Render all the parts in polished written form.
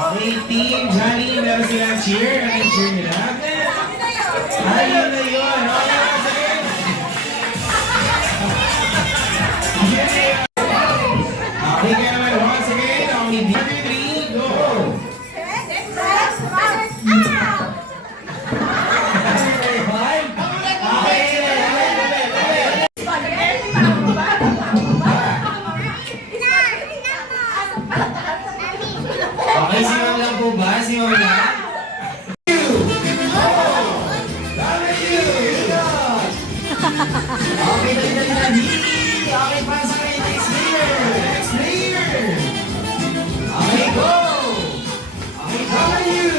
Okay, Team Johnny, meron silang cheer. Ano yung cheer nila? Ayun na yun. Okay, kaya naman once again. Okay, Dimitri, 3, go! Okay, si Ma'am lang po ba? Si Ma'am lang? Okay, dali. Okay, para sa akin. Next player. Next player. Okay, go. Okay, W.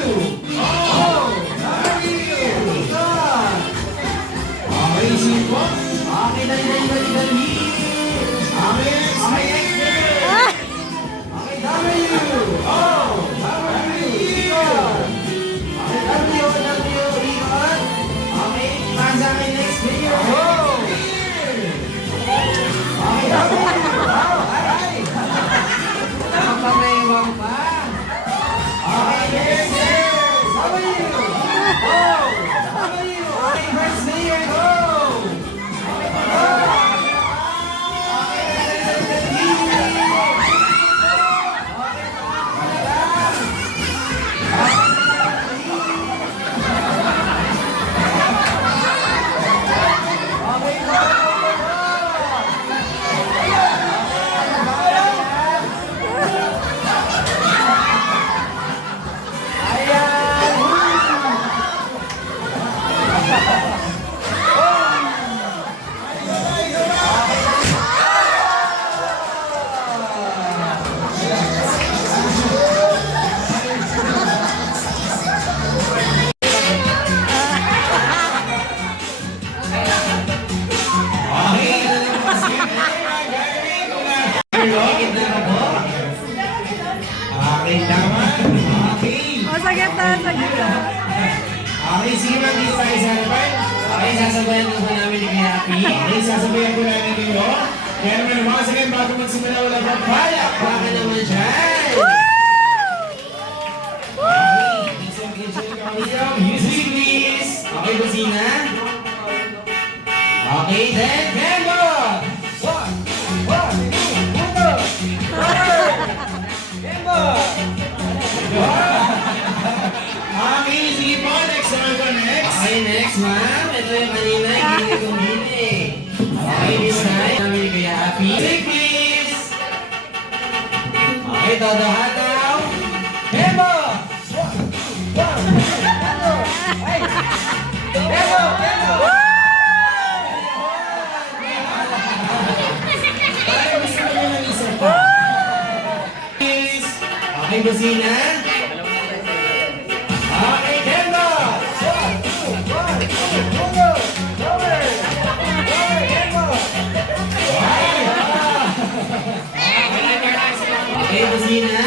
Oh, W. Ikot. Okay, simpo. Okay, dali. Okay, next player. Okay, W. Oh, W. Ikot. Okay, W. Ikot. Okay, para sa akin. Next player. Go. Nakapamewang pa. Okay, yes. How are you? Oh, how are you? Okay, first player, go. Okay, tama. Okay. O, sagit na. Okay, sige ma'am, dito tayo sa harapan. Okay, sasabayan ko po namin ni Kuya Happy. Okay, sasabayan ko namin kayo. Kaya naman, mga sagay, bago magsimula, wala pa pala. Baka naman dyan. Okay, music please. Okay, kusina. Okay, then, Kembo. One, two, Kembo. Okay, sige po. Next naman po, next. Okay, next, ma'am. Ito yung kanina, hindi kong gini. Okay, this time, namin ni Kuya Happy. Music, please. Okay, todo hataw. Kembo. Okay, busina. Okay, Kembo. Okay, busina.